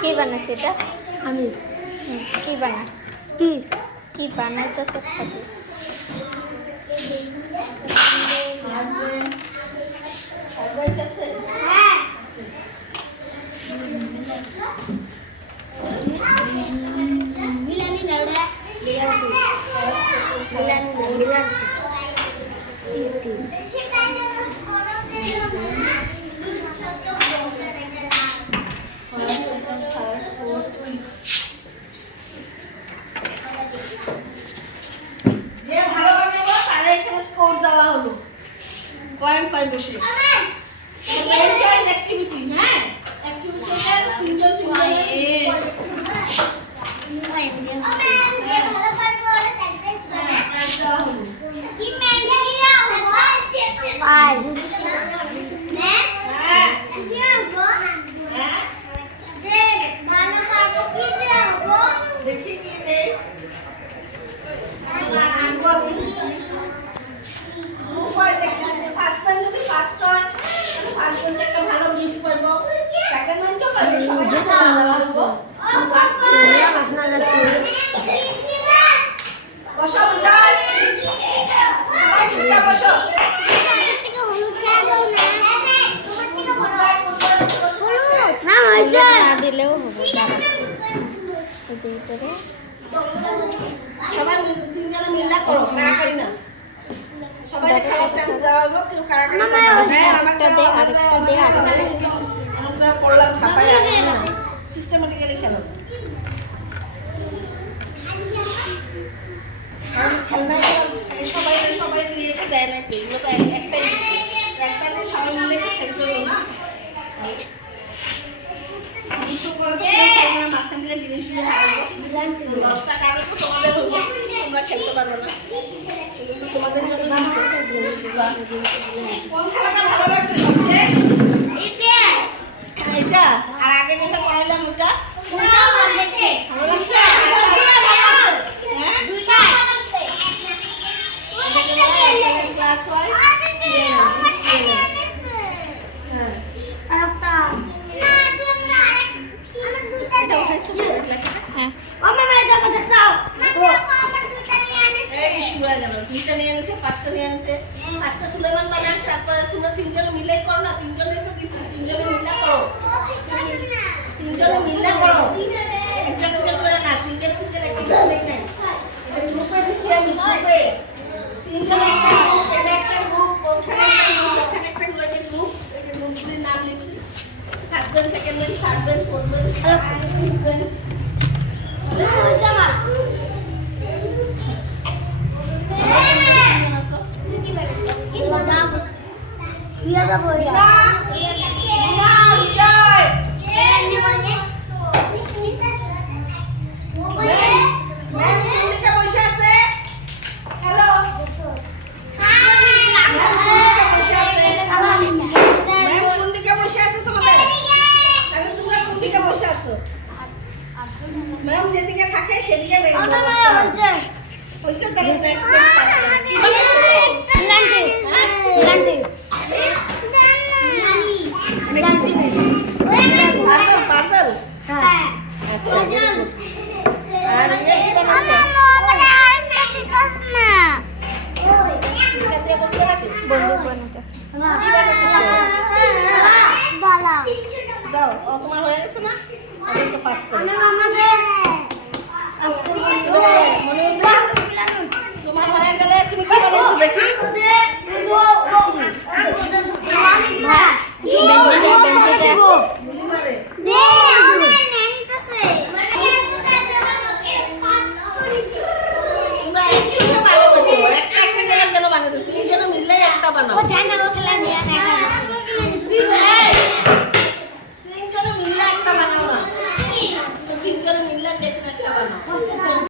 কি বানাস এটা? আমি কি বানাস? কি বানাইতে সব থাকে? যে ভালো বানাবো তার এখানে স্কোর দেওয়া হলো 0.5 বসে মেইন চয়েস অ্যাক্টিভিটি হ্যাঁ অ্যাক্টিভিটিটা তিনজন দেখি কি নেই ফার্স্ট টাইম যদি ফার্স্ট হয় ফার্স্ট টাইম একটা ভালো গিফট পাবো সেকেন্ড টাইম চো পাবো সবাই যেতে পারবো ফার্স্ট বসো উঠাই সবাই চুপচাপ বসো না দিলেও হবে। সবাই তিনজনে মিল্লা করো কাড়াকাড়ি না সবাই খেলার চান্স দেওয়া হবে কেউ কাড়াকাড়ি করবে হ্যাঁ আরেকটা দে আরেকটা দে আরেকটা দে। আমরা পড়লাম ছাপাই আসবে না সিস্টেমেটিক্যালি খেলো খেলনা সবাই সবাই নিয়ে দেয় না এগুলো তো একটাই একটাতে সবাই মিলে খেলতে হবে না কিছু করে তো খেলনা মাঝখান থেকে জিনিসগুলো হারাবো 10 টাকা আর তোমাদের হবো তোমরা খেলতে পারবে না এগুলো তোমাদের জন্য কোন খেলাটা ভালো লাগছে সবচেয়ে এটা আর আগে যেটা করাইলাম ওটা ভালো লাগছে ক্লাস হয় এটা উঠাইছো হ্যাঁ এই শুরু হয়ে গেল দুইটা নিয়ে এনেছে পাঁচটা নিয়ে এনেছে পাঁচটা সুলেমান বানান তারপরে তোমরা তিনজন মিলে করো না তিনজনে তো দিছি তিনজনে মিলে করো তিনজনে মিলে করো একজন একজন করে না সিঙ্গেল সিঙ্গেল একটা মিলে না এটা গ্রুপে দিছি আমি গ্রুপে তিনজন একটা গ্রুপ এটা একটা গ্রুপ ওখানে একটা গ্রুপ এখানে একটা গ্রুপ এই গ্রুপ এই যে গ্রুপগুলির নাম লিখছি first bench second bench third bench fourth bench fifth bench ma'am যেদিকে থাকে সেদিকে পয়সা তাহলে পাজল আচ্ছা আর ইয়ে কি বানাইছো চিন্তা দিয়ে বলতে রাখি বন্দুক বানাইতেছে। কি বানাইছো দাও ও তোমার হয়ে গেছে না ওদেরকে পাস করো মনে তোমার হয়ে গেলে তুমি কি বানাইছো দেখি ভাত